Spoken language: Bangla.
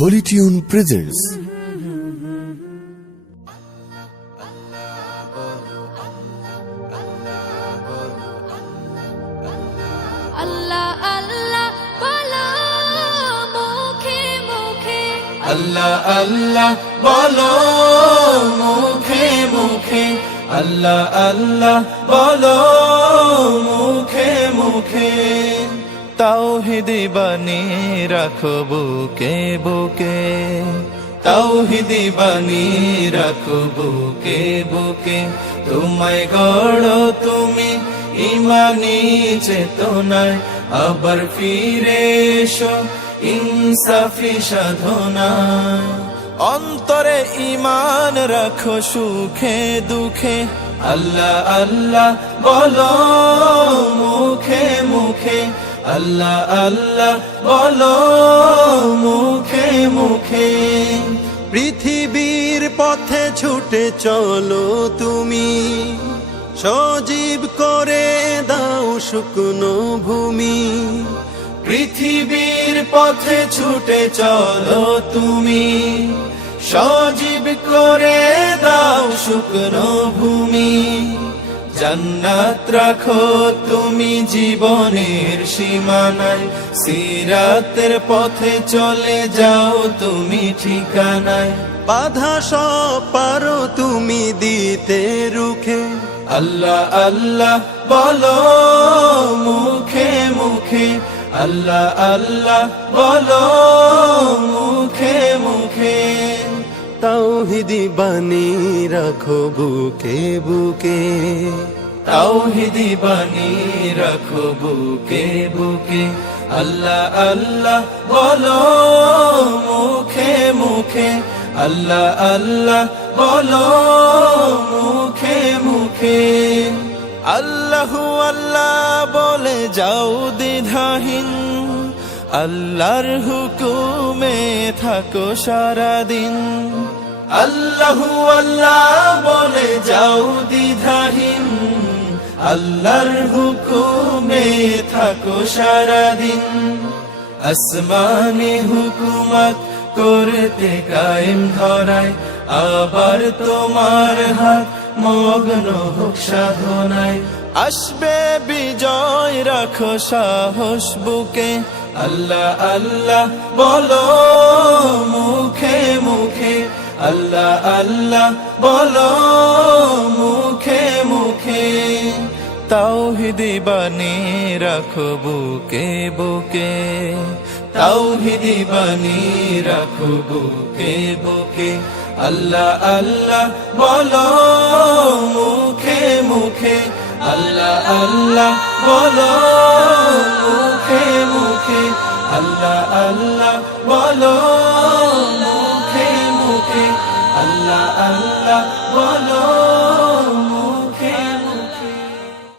Holy Tune presents Allah Allah bolo mukhe mukhe Allah Allah bolo mukhe mukhe Allah Allah bolo mukhe mukhe তাওহীদি বাণী রাখো বুকে বুকে তাওহীদি বাণী রাখো বুকে বুকে তোমায় গড়ো তুমি ইমানি চেতনায় আবার ফিরে এসো ইনসাফি সাধনায় অন্তরে ঈমান রাখো সুখে দুঃখে আল্লাহ আল্লাহ বলো মুখে মুখে আল্লাহ আল্লাহ বলো মুখে মুখে পৃথিবীর পথে ছুটে চলো তুমি সজীব করে দাও শুকনো ভূমি পৃথিবীর পথে ছুটে চলো তুমি সজীব করে দাও শুকনো ভূমি জান্নাত রাখো তুমি জীবনের সীমানায় সিরাতের পথে চলে যাও তুমি ঠিকানায় বাধা সব পারো তুমি দিতে রুখে আল্লাহ আল্লাহ বলো মুখে মুখে আল্লাহ আল্লাহ বলো মুখে মুখে তাওহীদি বাণী রাখো বুকে বুকে তাওহীদি বাণী রাখো বুকে বুকে আল্লাহ আল্লাহ বলো মুখে মুখে আল্লাহ আল্লাহ বলো মুখে মুখে আল্লাহু আল্লাহ বলে যাও দ্বিধাহীন আল্লাহর হুকুমে থাকো সারাদিন আল্লাহু আল্লাহ বলে যাও দ্বিধাহীন আল্লাহর হুকুমে থাকো সারাদিন আসমানি হুকুমত করতে কায়েম ধরায় আবার তোমার হাত মগ্ন হোক সাধনায় আসবে বিজয় রাখো সাহস বুকে আল্লাহ আল্লাহ বলো মুখে মুখে আল্লাহ আল্লাহ বলো মুখে মুখে তাওহীদি বাণী রাখো বুকে বুকে তাওহীদি বাণী রাখো বুকে বুকে আল্লাহ আল্লাহ বলো মুখে মুখে আল্লাহ আল্লাহ বলো মুখে মুখে আল্লাহ আল্লাহ বলো মুখে মুখে আল্লাহ আল্লাহ বলো